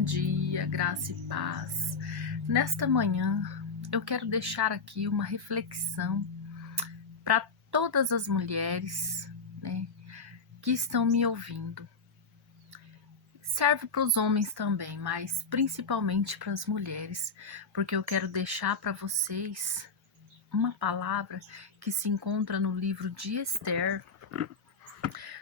Bom dia, graça e paz. Nesta manhã, eu quero deixar aqui uma reflexão para todas as mulheres, né, que estão me ouvindo. Serve para os homens também, mas principalmente para as mulheres, porque eu quero deixar para vocês uma palavra que se encontra no livro de Esther,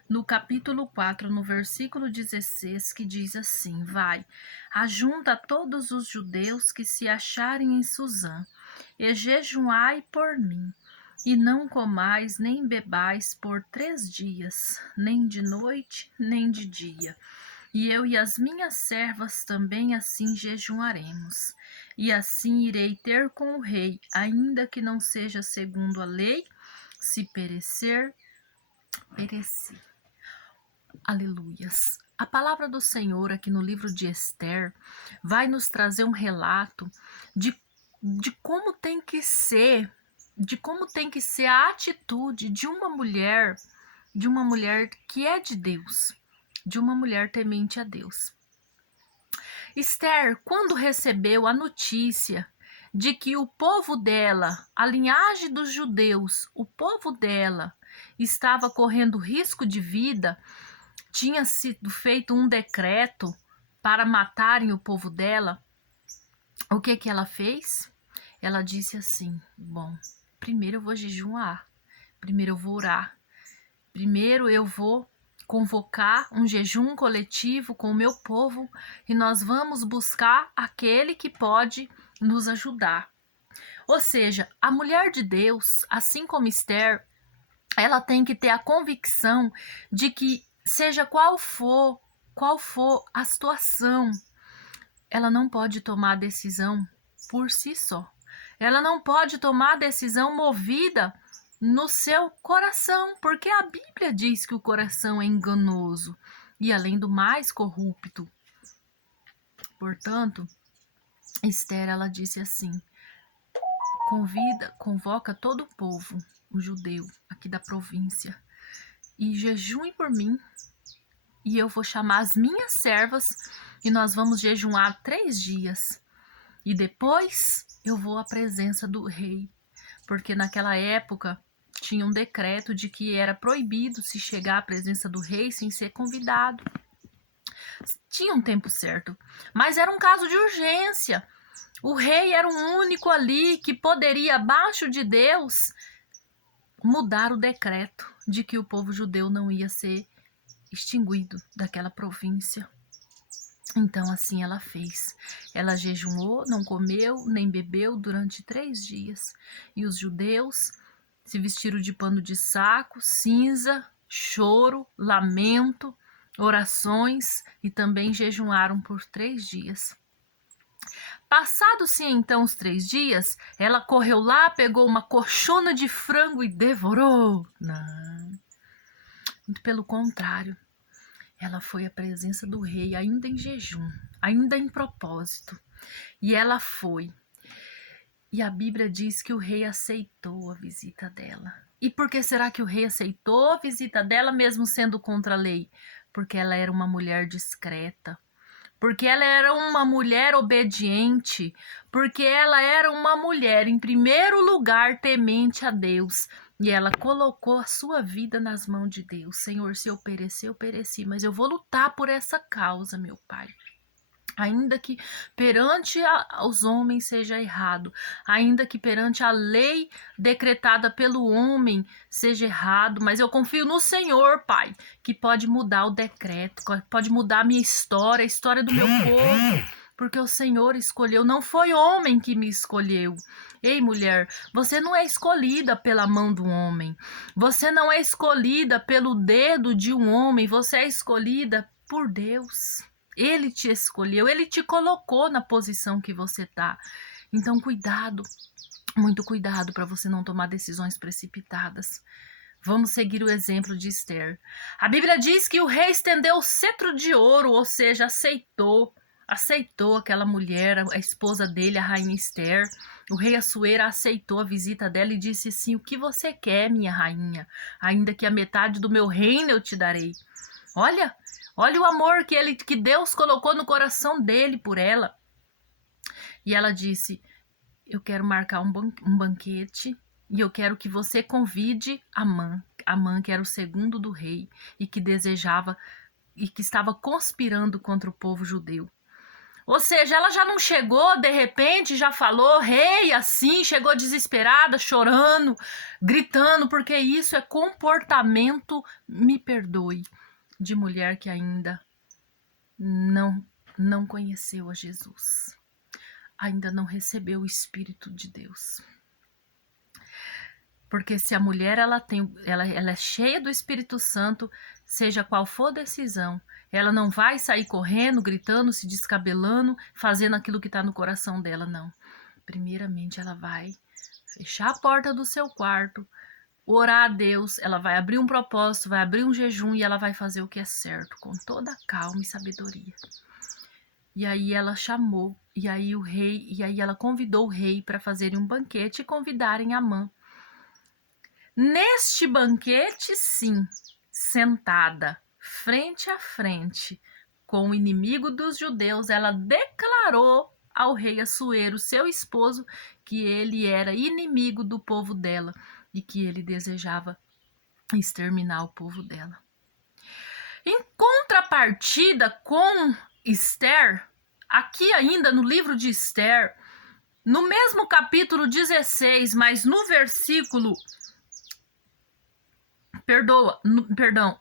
no capítulo 4, no versículo 16, que diz assim: vai, ajunta todos os judeus que se acharem em Suzã, e jejuai por mim, e não comais nem bebais por 3 dias, nem de noite, nem de dia. E eu e as minhas servas também assim jejuaremos. E assim irei ter com o rei, ainda que não seja segundo a lei, se perecer, pereci. Aleluias. A palavra do Senhor aqui no livro de Esther vai nos trazer um relato de como tem que ser, a atitude de uma mulher que é de Deus, de uma mulher temente a Deus. Esther, quando recebeu a notícia de que o povo dela, a linhagem dos judeus, o povo dela estava correndo risco de vida, tinha sido feito um decreto para matarem o povo dela, o que ela fez? Ela disse assim: bom, primeiro eu vou jejuar, primeiro eu vou orar, primeiro eu vou convocar um jejum coletivo com o meu povo e nós vamos buscar aquele que pode nos ajudar. Ou seja, a mulher de Deus, assim como Esther, ela tem que ter a convicção de que seja qual for a situação, ela não pode tomar decisão por si só. Ela não pode tomar decisão movida no seu coração, porque a Bíblia diz que o coração é enganoso e, além do mais, corrupto. Portanto, Esther, ela disse assim: convoca todo o povo, o judeu aqui da província, e jejuem por mim, e eu vou chamar as minhas servas e nós vamos jejuar 3 dias. E depois eu vou à presença do rei, porque naquela época tinha um decreto de que era proibido se chegar à presença do rei sem ser convidado. Tinha um tempo certo, mas era um caso de urgência. O rei era o único ali que poderia, abaixo de Deus, mudar o decreto de que o povo judeu não ia ser extinguido daquela província. Então assim ela fez. Ela jejuou, não comeu nem bebeu durante 3 dias. E os judeus se vestiram de pano de saco, cinza, choro, lamento, orações, e também jejuaram por 3 dias. Passados-se então os 3 dias, ela correu lá, pegou uma coxona de frango e devorou. Não. Muito pelo contrário. Ela foi à presença do rei, ainda em jejum, ainda em propósito. E ela foi. E a Bíblia diz que o rei aceitou a visita dela. E por que será que o rei aceitou a visita dela, mesmo sendo contra a lei? Porque ela era uma mulher discreta. Porque ela era uma mulher obediente. Porque ela era uma mulher, em primeiro lugar, temente a Deus. E ela colocou a sua vida nas mãos de Deus. Senhor, se eu perecer, eu pereci, mas eu vou lutar por essa causa, meu Pai. Ainda que perante os homens seja errado, ainda que perante a lei decretada pelo homem seja errado, mas eu confio no Senhor, Pai, que pode mudar o decreto, pode mudar a minha história, a história do meu povo, porque o Senhor escolheu, não foi homem que me escolheu. Ei, mulher, você não é escolhida pela mão do homem, você não é escolhida pelo dedo de um homem, você é escolhida por Deus. Ele te escolheu, ele te colocou na posição que você tá. Então, cuidado, muito cuidado para você não tomar decisões precipitadas. Vamos seguir o exemplo de Esther. A Bíblia diz que o rei estendeu o cetro de ouro, ou seja, aceitou aquela mulher, a esposa dele, a rainha Esther. O rei Assuero aceitou a visita dela e disse assim: o que você quer, minha rainha? Ainda que a metade do meu reino eu te darei. Olha o amor que Deus colocou no coração dele por ela. E ela disse: eu quero marcar um banquete e eu quero que você convide Amã, que era o segundo do rei e que desejava e que estava conspirando contra o povo judeu. Ou seja, ela já não chegou, de repente, já falou, rei, assim, chegou desesperada, chorando, gritando, porque isso é comportamento, me perdoe, de mulher que ainda não conheceu a Jesus, ainda não recebeu o Espírito de Deus. Porque se a mulher ela é cheia do Espírito Santo, seja qual for a decisão, ela não vai sair correndo, gritando, se descabelando, fazendo aquilo que está no coração dela, não. Primeiramente, ela vai fechar a porta do seu quarto, orar a Deus, ela vai abrir um propósito, vai abrir um jejum e ela vai fazer o que é certo, com toda calma e sabedoria. E aí ela chamou, e aí ela convidou o rei para fazerem um banquete e convidarem Amã. Neste banquete, sim, sentada frente a frente com o inimigo dos judeus, ela declarou ao rei Assuero, seu esposo, que ele era inimigo do povo dela e que ele desejava exterminar o povo dela. Em contrapartida com Esther, aqui ainda no livro de Esther, no mesmo capítulo 16, mas no versículo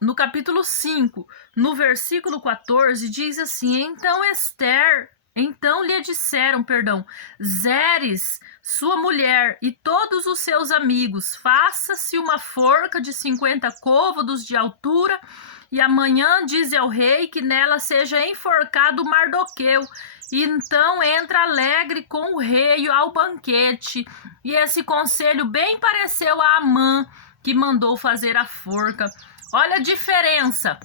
no capítulo 5, no versículo 14, diz assim: então lhe disseram, Zeres, sua mulher e todos os seus amigos, faça-se uma forca de 50 côvados de altura, e amanhã dize ao rei que nela seja enforcado Mardoqueu. E então entra alegre com o rei ao banquete. E esse conselho bem pareceu a Amã, que mandou fazer a forca. Olha a diferença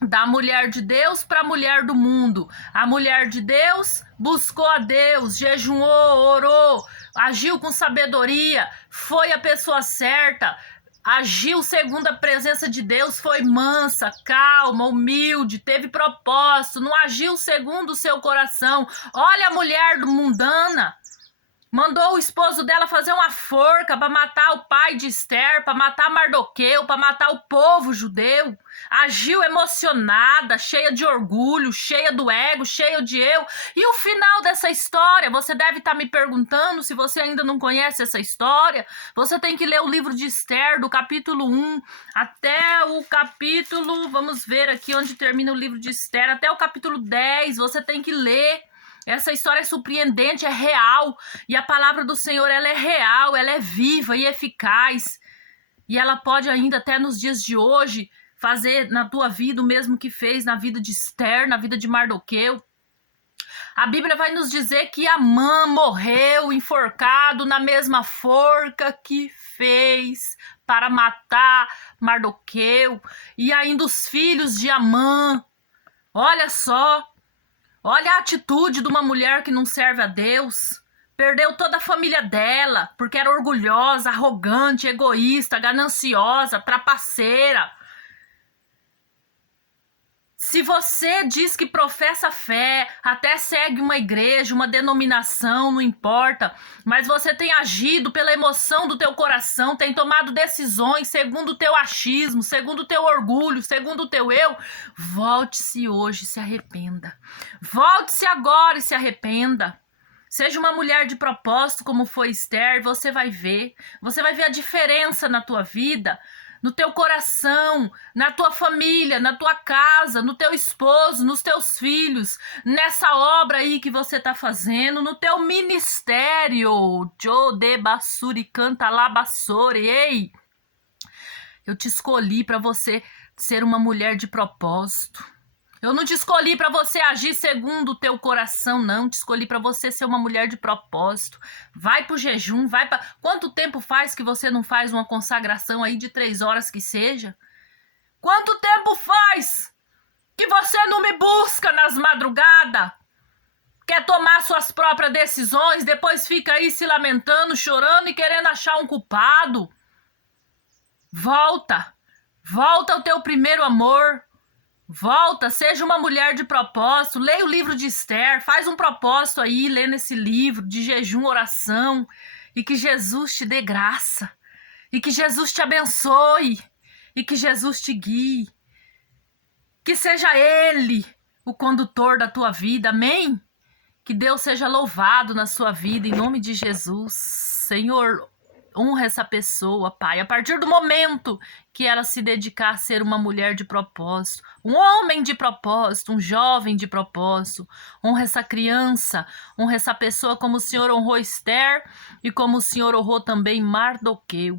da mulher de Deus para a mulher do mundo. A mulher de Deus buscou a Deus, jejuou, orou, agiu com sabedoria, foi a pessoa certa, agiu segundo a presença de Deus, foi mansa, calma, humilde, teve propósito, não agiu segundo o seu coração. Olha a mulher mundana. Mandou o esposo dela fazer uma forca para matar o pai de Esther, para matar Mardoqueu, para matar o povo judeu. Agiu emocionada, cheia de orgulho, cheia do ego, cheia de eu. E o final dessa história, você deve estar me perguntando, se você ainda não conhece essa história, você tem que ler o livro de Esther, do capítulo 1 até o capítulo, vamos ver aqui onde termina o livro de Esther, até o capítulo 10, você tem que ler. Essa história é surpreendente, é real, e a palavra do Senhor, ela é real, ela é viva e eficaz, e ela pode ainda até nos dias de hoje fazer na tua vida o mesmo que fez na vida de Esther, na vida de Mardoqueu. A Bíblia vai nos dizer que Amã morreu enforcado na mesma forca que fez para matar Mardoqueu, e ainda os filhos de Amã. Olha só. Olha a atitude de uma mulher que não serve a Deus. Perdeu toda a família dela, porque era orgulhosa, arrogante, egoísta, gananciosa, trapaceira. Se você diz que professa fé, até segue uma igreja, uma denominação, não importa, mas você tem agido pela emoção do teu coração, tem tomado decisões segundo o teu achismo, segundo o teu orgulho, segundo o teu eu, volte-se hoje e se arrependa. Volte-se agora e se arrependa. Seja uma mulher de propósito como foi Esther, você vai ver a diferença na tua vida, no teu coração, na tua família, na tua casa, no teu esposo, nos teus filhos, nessa obra aí que você está fazendo, no teu ministério. Jode basuri canta labassore. Ei, eu te escolhi para você ser uma mulher de propósito. Eu não te escolhi para você agir segundo o teu coração, não. Te escolhi para você ser uma mulher de propósito. Vai pro jejum, vai para... Quanto tempo faz que você não faz uma consagração aí de 3 horas que seja? Quanto tempo faz que você não me busca nas madrugadas? Quer tomar suas próprias decisões, depois fica aí se lamentando, chorando e querendo achar um culpado? Volta ao teu primeiro amor. Volta, seja uma mulher de propósito, leia o livro de Esther, faz um propósito aí, lê nesse livro de jejum, oração, e que Jesus te dê graça, e que Jesus te abençoe, e que Jesus te guie, que seja Ele o condutor da tua vida, amém? Que Deus seja louvado na sua vida, em nome de Jesus. Senhor, honra essa pessoa, Pai, a partir do momento que ela se dedicar a ser uma mulher de propósito, um homem de propósito, um jovem de propósito. Honra essa criança, honra essa pessoa como o Senhor honrou Esther e como o Senhor honrou também Mardoqueu.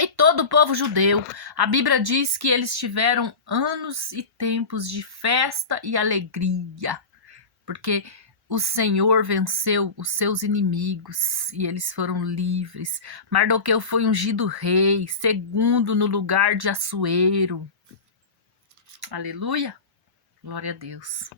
E todo o povo judeu. A Bíblia diz que eles tiveram anos e tempos de festa e alegria, porque o Senhor venceu os seus inimigos e eles foram livres. Mardoqueu foi ungido rei, segundo no lugar de Assuero. Aleluia! Glória a Deus.